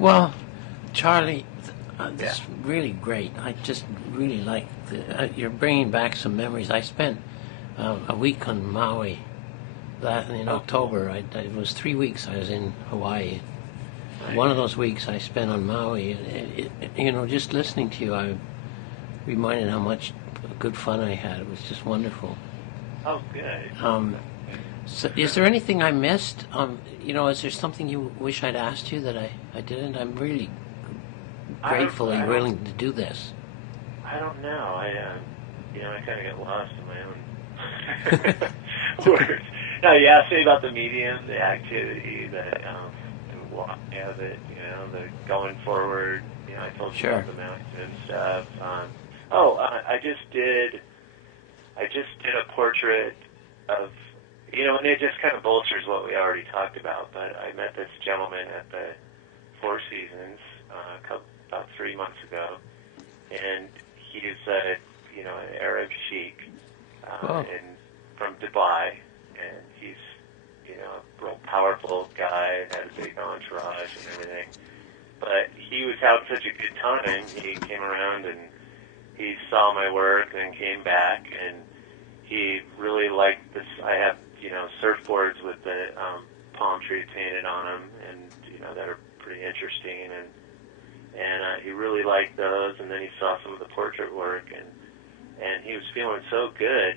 Well, Charlie, this Yeah. is really great. I just really like you're bringing back some memories. I spent a week on Maui that in Oh, cool. October. It was 3 weeks I was in Hawaii. Nice. One of those weeks I spent on Maui. Just listening to you, I reminded how much good fun I had. It was just wonderful. Oh, good. Um, so is there anything I missed? Is there something you wish I'd asked you that I didn't? I'm really gratefully I don't, willing to do this. I don't know. I kind of get lost in my own words. No, you asked me about the medium, the activity, and what of it, the going forward. I told you Sure. about the mountain and stuff. I just did a portrait of, and it just kind of bolsters what we already talked about. But I met this gentleman at the Four Seasons about 3 months ago, and he's an Arab sheik, Oh, and from Dubai, and he's a real powerful guy and had a big entourage and everything. But he was having such a good time. He came around and he saw my work and came back, and he really liked this. I have surfboards with the palm tree painted on them, and that are pretty interesting, and he really liked those. And then he saw some of the portrait work, and he was feeling so good,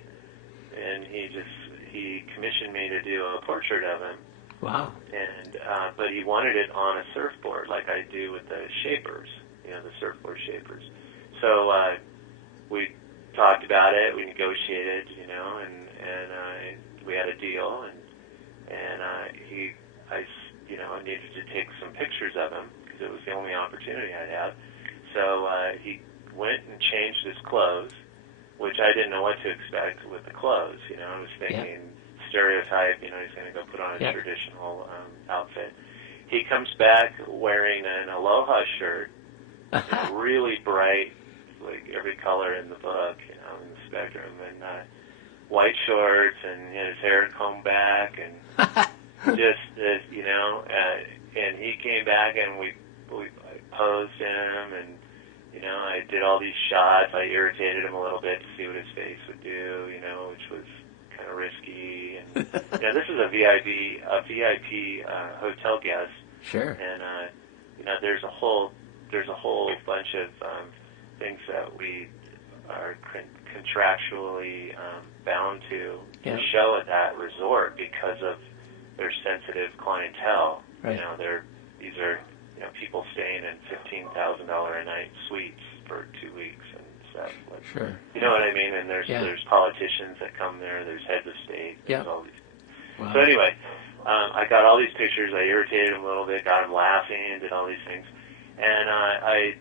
and he commissioned me to do a portrait of him. wow. And but he wanted it on a surfboard, like I do with the shapers, the surfboard shapers. So we talked about it, we negotiated, and we had a deal, and I needed to take some pictures of him because it was the only opportunity I'd have. So he went and changed his clothes, which I didn't know what to expect with the clothes. I was thinking stereotype, he's going to go put on a traditional outfit. He comes back wearing an aloha shirt, really bright, like every color in the book, in the spectrum, and white shorts, and his hair combed back, and just and he came back, and I posed him, and I did all these shots. I irritated him a little bit to see what his face would do, which was kind of risky. And this is a VIP hotel guest. Sure. And there's a whole bunch of things that we are contractually bound to show at that resort because of their sensitive clientele. Right. These are people staying in $15,000 a night suites for 2 weeks and stuff. Sure. You know what I mean? And there's politicians that come there. There's heads of state. There's all these. Wow. So anyway, I got all these pictures. I irritated him a little bit, got him laughing, did all these things, and I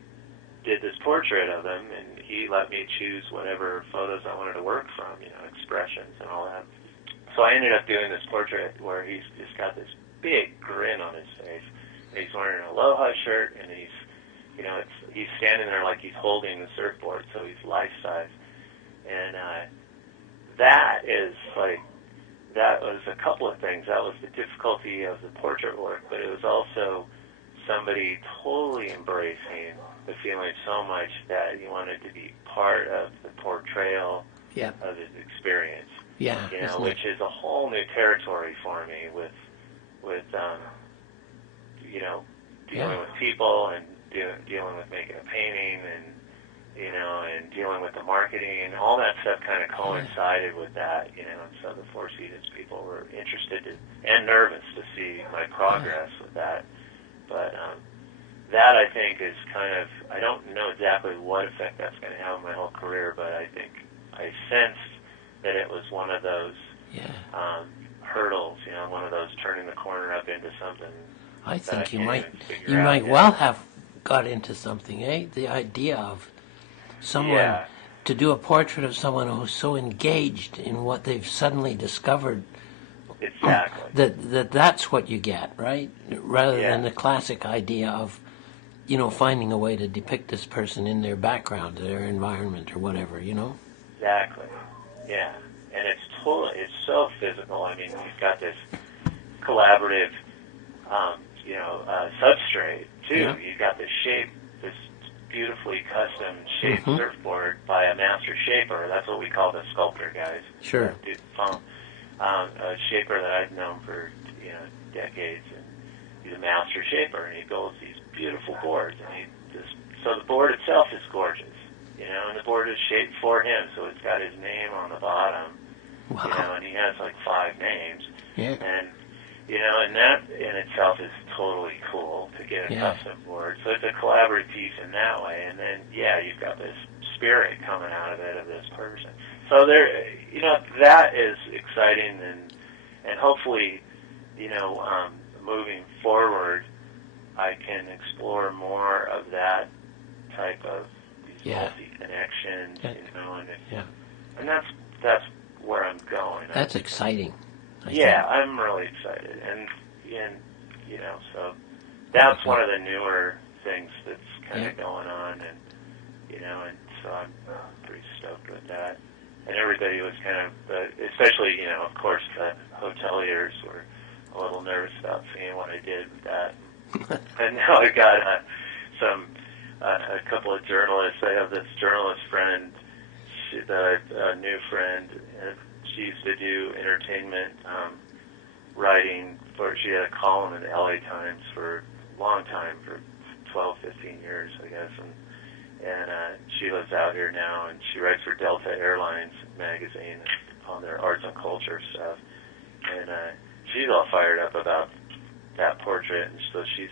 did this portrait of him, and he let me choose whatever photos I wanted to work from, expressions and all that. So I ended up doing this portrait where he's just got this big grin on his face. And he's wearing an aloha shirt, and he's standing there like he's holding the surfboard, so he's life size. And that was a couple of things. That was the difficulty of the portrait work, but it was also somebody totally embracing the feeling so much that he wanted to be part of the portrayal of his experience. Yeah. Which is a whole new territory for me with dealing with people and dealing with making a painting and dealing with the marketing and all that stuff kind of coincided with that, and so the Four Seasons people were interested and nervous to see my progress with that. But that I think is kind of, I don't know exactly what effect that's going to have on my whole career, but I think I sensed that it was one of those hurdles, one of those turning the corner up into something. I think you might well have got into something, eh? The idea of someone to do a portrait of someone who's so engaged in what they've suddenly discovered. Exactly. That's what you get, right? Rather than the classic idea of, finding a way to depict this person in their background, their environment, or whatever, Exactly. Yeah. And it's so physical. I mean, you've got this collaborative, substrate, too. Yeah. You got this beautifully custom shaped surfboard by a master shaper. That's what we call the sculptor guys. Sure. A shaper that I've known for decades, and he's a master shaper, and he builds these beautiful boards. And so the board itself is gorgeous, and the board is shaped for him, so it's got his name on the bottom. Wow. And he has like 5 names. Yeah. And that in itself is totally cool to get a custom board. So it's a collaborative piece in that way. And then, you've got this spirit coming out of it of this person. So that is exciting, and hopefully, moving forward, I can explore more of that type of these multi-connections, and that's where I'm going. That's exciting. I'm really excited, and so that's one of the newer things that's kind of going on, and so I'm pretty stoked with that. And everybody was kind of, especially of course the hoteliers were a little nervous about seeing what I did with that. And now I got a couple of journalists. I have this journalist friend, a new friend, and she used to do entertainment writing she had a column in the LA Times for a long time, for 12, 15 years, I guess, and she lives out here now, and she writes for Delta Airlines magazine on their arts and culture stuff, and she's all fired up about that portrait, and so she's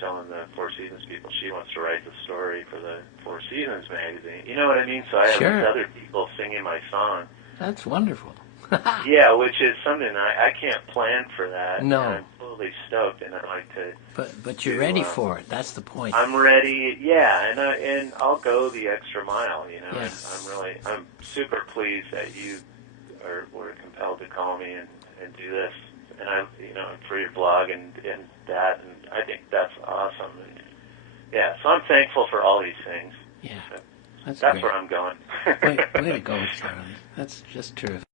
telling the Four Seasons people she wants to write the story for the Four Seasons magazine. You know what I mean? So I have these other people singing my song. That's wonderful. Which is something I can't plan for that. No. And I'm totally stoked, and I like to. But you're ready for it. That's the point. I'm ready. And I'll go the extra mile. And I'm super pleased that you were compelled to call me and do this, and for your blog and that, and I think that's awesome. And so I'm thankful for all these things. Yeah. That's great. where I'm going. way to go, Charlie. That's just terrific.